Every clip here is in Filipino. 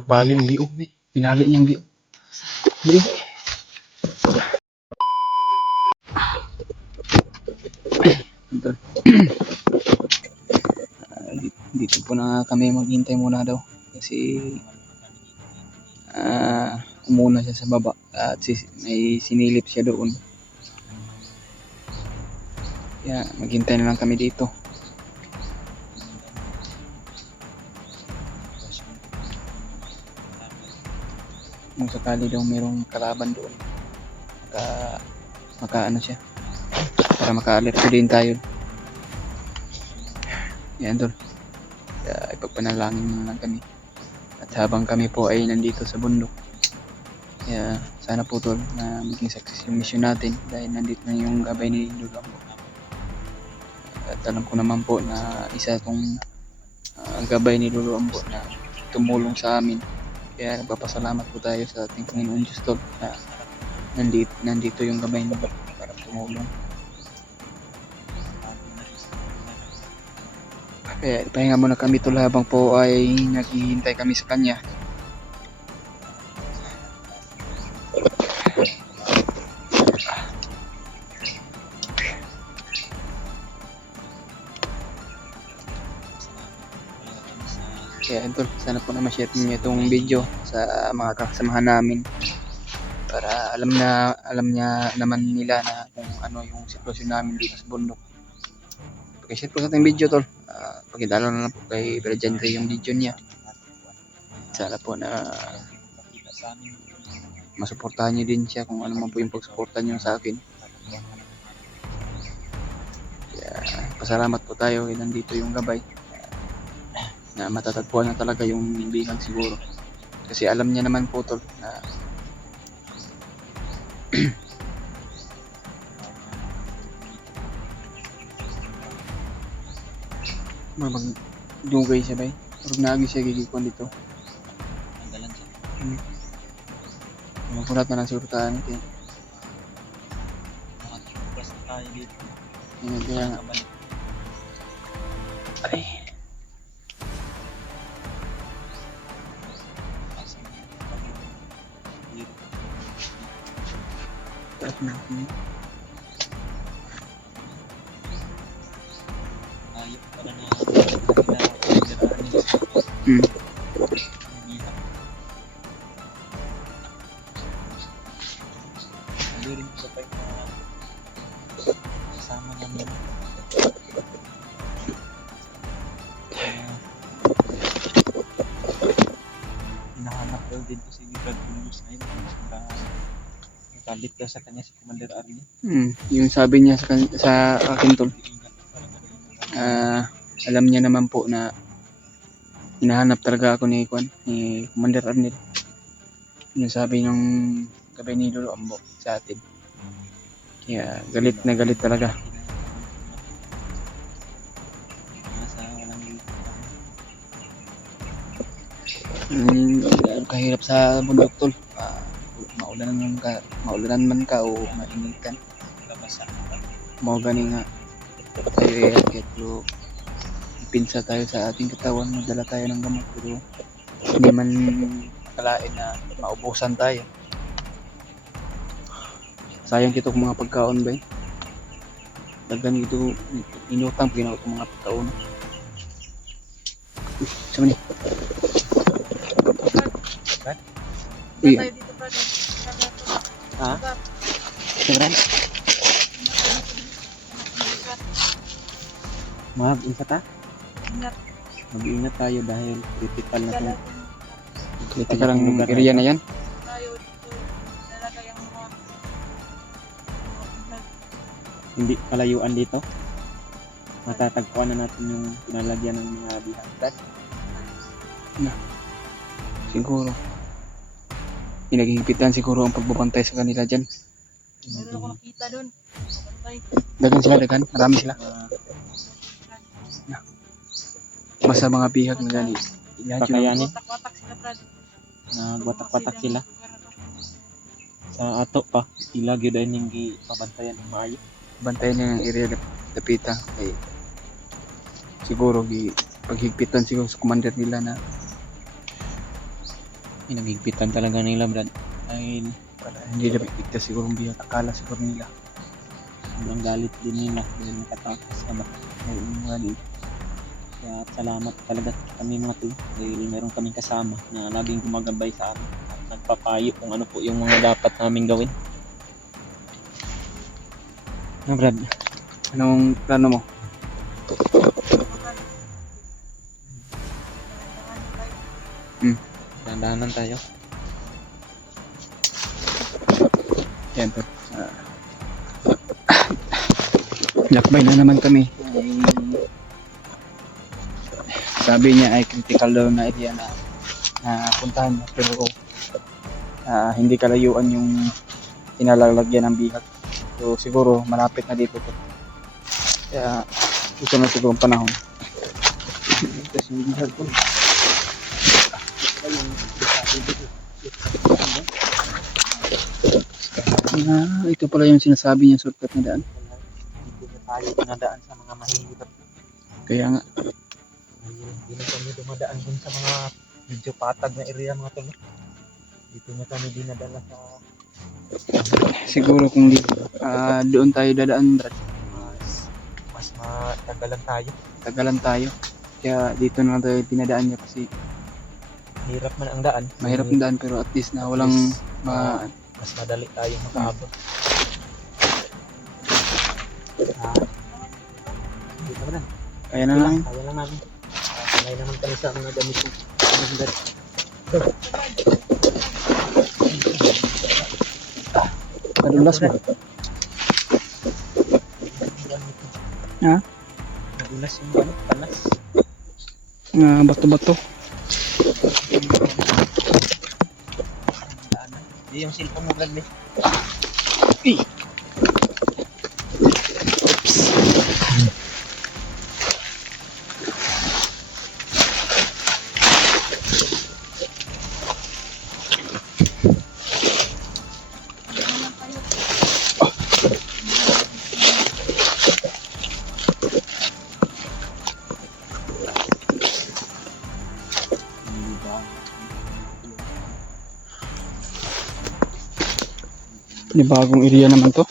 Balin liog ni. Pinali niyang liog. Liog. Ito. Dito po na kami maghintay muna daw. Kasi umuna siya sa baba. At may sinilip siya doon. Kaya maghintay na lang kami dito. Kung sakali daw mayroong kalaban doon, maka siya, para maka-alerto din tayo. Yan doon. Kaya ipagpanalangin na lang kami. At habang kami po ay nandito sa bundok, kaya sana po tol na maging success yung mission natin dahil nandito na yung gabay ni Lolo Ambo. At alam ko naman po na isa itong gabay ni Lolo Ambo na tumulong sa amin. Kaya nagpapasalamat po tayo sa ating Panginoon Diyos tol na nandito yung gabay niya para tumulong. Kaya pahinga muna kami tol habang po ay naghihintay kami sa kanya. Kaya tol, sana po na ma-share niyo itong video sa mga kasamahan namin para alam niya naman nila na kung ano yung sitwasyon namin dito sa bundok. Pag-share po sa ating video tol, pakidalo na lang po kay Brother John Ray yung video niya. Sana po na masuportahan niyo din siya kung ano man po yung pagsuportahan niyo sa akin. Kaya pasalamat po tayo kaya nandito yung gabay na matatagpuan na talaga yung bihag siguro. Kasi alam niya naman po tol na magdugay siya bay. Pero naagi siya gigikuan dito. Tanggalan siya. Magulat na lang siguro tayo natin. Makakipras na tayo dito. Yun kaya nga. Ay. Taas natin. Ayok pa na rin sa pag kasama namin. Hinahanap daw din kasi ni Brad Bulus ngayon. Nakalit daw sa kanya si Commander Arnie. Yung sabi niya sa akin tol. Alam niya naman po na hinahanap talaga ako ni Commander Arnel. Yung sabi ng gabay ni Lolo Ambo sa atin. Kaya galit na galit talaga. Kahirap sa bundok tol. Maulanan man ka o mainitan. Mau gani nga tayo kahit pinsa tayo sa ating katawan, magdala tayo ng gamot pero hindi man akalain na maubusan tayo. Sayang ito kung mga pagkaon ba dagan ito inutang pinaw itong mga pagkaon. Sama ni Ha? Sobran Mag-ingat ta? Mag-ingat tayo dahil critical na itong critical ang area na yan. Hindi kalayuan dito. Matatagpuan na natin yung pinalagyan ng mga bihag. Siguro pinaghihipitan siguro ang pagbabantay sa kanila dyan. Meron ako nakita doon. Dagan, marami sila. Basta mga bihag na gani. Pakayanin. Watak-watak sila, Brad. Nagwatak-watak sila. Sa ato pa, ilagyo dahil hindi pabantayan ng maayo. Bantayan niya yung area dapita. Ay, siguro paghigpitan siguro sa commander nila na Pinagigpitan talaga nila, Brad. Dahil Hindi na bigtas siguro ang biyak. Akala siguro nila. sobrang galit din nila dahil nakatakas ka ba. Ayun nga din. Kaya salamat talaga kami mga to dahil meron kaming kasama na laging gumagabay sa amin at nagpapayo kung ano po yung mga dapat namin gawin. No, Brad? Anong plano mo? Dandanan tayo. Yan po. Lakbay na naman kami. Sabi niya ay critical daw na area na puntahan mo. Pero hindi kalayuan yung tinalalagyan ng bihat. So siguro malapit na dito to. Kaya ito na siguro ang panahon. Tapos yung bihat ko. Ito pala yung sinasabi niya shortcut na daan. Hindi na tayo dinadaan sa mga mahihirap. Kaya nga, Hindi na kami dumadaan dun sa mga medyo patag na area mga tol. Dito na kami dinadala sa siguro kung doon tayo dadaan, Brad, mas matagalan tayo. tagalan tayo. Kaya dito na lang tayo dinadaan niya kasi Hirap man ang daan. mahirap ang daan pero at least na walang Mas madali tayo makaabot. Hindi naman lang. kaya na lang. Kaya lang namin. Sanay naman kami sa mga ganito. Kadulas mo. Ha? Nadulas yung panas. Bato-bato. Hindi yung cellphone mo, Bradley. Ini bagong area naman to.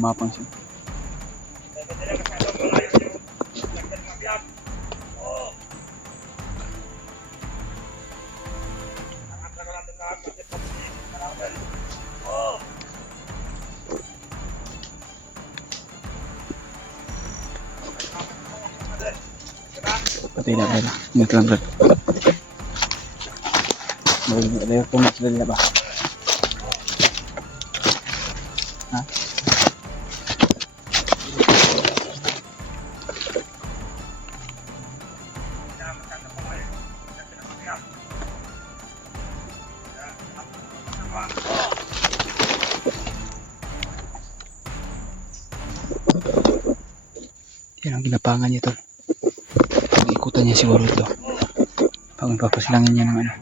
Mapansin. Patay na pala. Ingat lang, Brad. May pumat sila nila ba? Ha? Yan ang ginapangan niya to. Ikutan niya siguro ito. Pag papaslangin niya ng ano.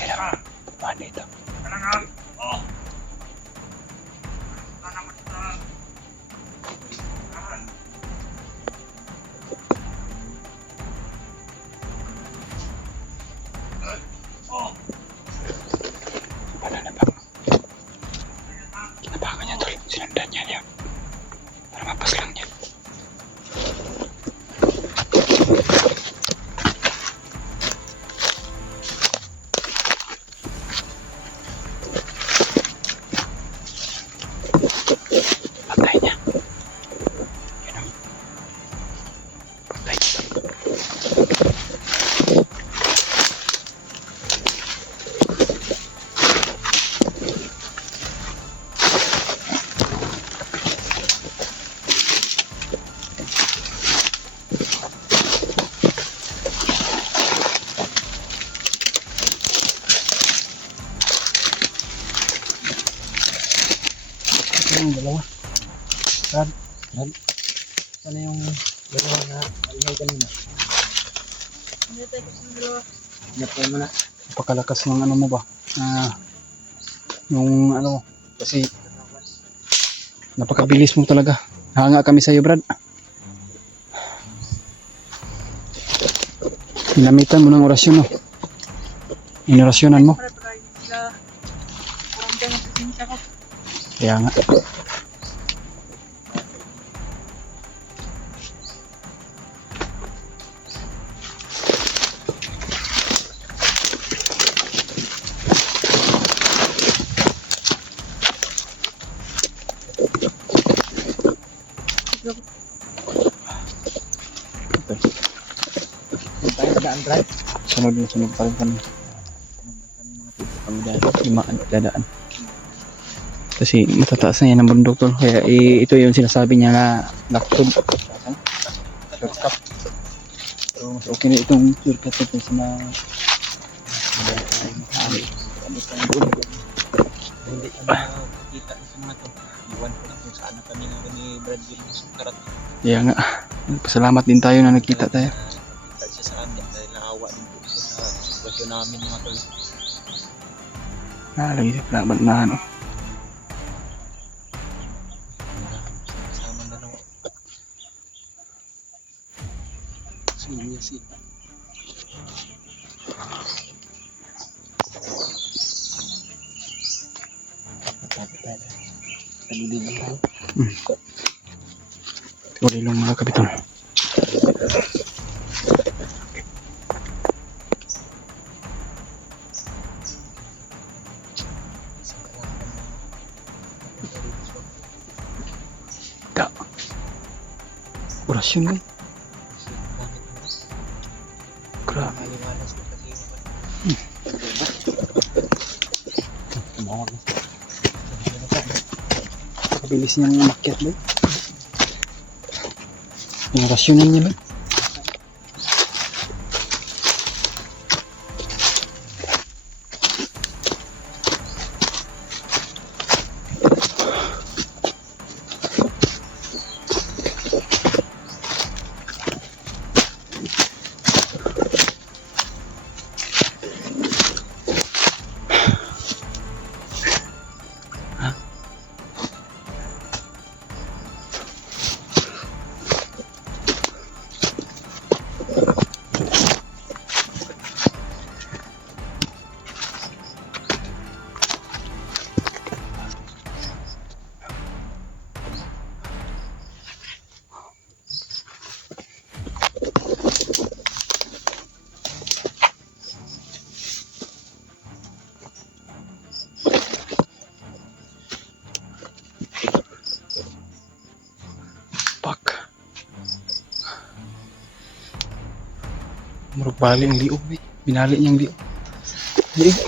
Yan. Paano ito? Ano yung dalawa na alay kanina? Hindi tayo kasi ng dalawa. Napay mo na. Napakalakas ng ano mo ba? Yung ano, kasi napakabilis mo talaga. Hanga kami sa iyo, Brad. Ginamitan mo ng orasyon, no? Inorasyonan mo. Para hindi sila parang dyan ang presensya ko. Kaya nga. Tayo sa daan, Brad. Sunod na sunod pa rin kami. Limaan, dadaan. Kasi matataas na yan ang bundok tol. Kaya ito yung sinasabi niya na laktod. Shortcut. So mas okay na itong shortcut ito sa mga Hindi ko makikita sa mga to. Iwan ko lang kung saan na kami nga ni Brad yung sukarat. kaya nga. Pasalamat din tayo na nagkita tayo. Nakita siya sa amin dahil naawa din po siya sa sitwasyon namin mga tol. Lagi sa laban na ano. Kasama na lang. Sumiyasi. Taluligan tayo. Tuloy lang mga kapitan. Da. Orasyon mo. Grabe. Maliwalas na kasi Tumawag na. Kabilis niyang umakyat ba? Inorasyonan niya ba? Pak. Murag bali ang liog eh. Binali niyang liog. Liog.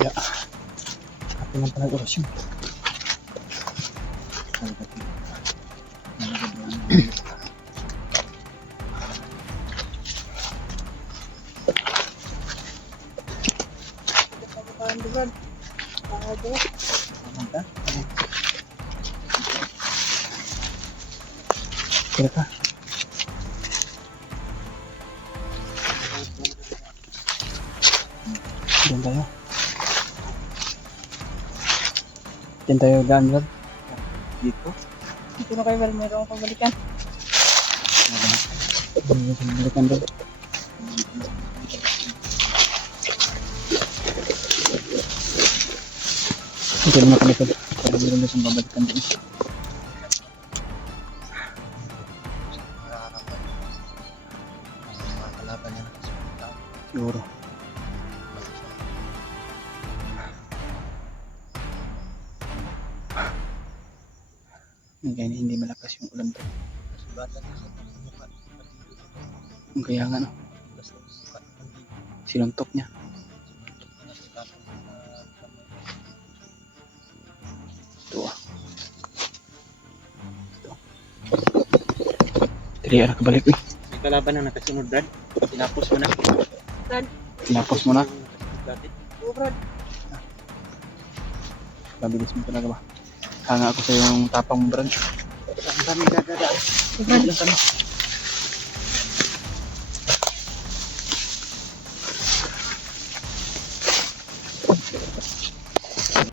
Ya. Ako lang pala orasyon. Paano ba? Paano ba? Manta? Kira ka. Diyan tayo. Diyan tayo daan, Brad. Dito? Dito na kayo, meron akong pabalikan. Diyan sa balikan, Brad. Ito naman kami, Brad. Para meron na siyang babalikan din. Mga kalaban niya nakasumunta. Siguro. Kaya hindi malakas yung ulan to. Kasugatan na sa pamumuka. Kaya nga no, Kasi sukat ng dito. sinuntok niya. Nasugatan sa kamay. Ito ah. Ito. Dali, anak kabalik eh. May kalaban na nakasunod, Brad. Tinapos mo na. Tinapos mo na. Nakasunod dati. Oo, Brad. Pabilis mo talaga ba? Hanga ako sa yung tapang mo, Brad. Ang dami dadaan. Sobrang Lang kami.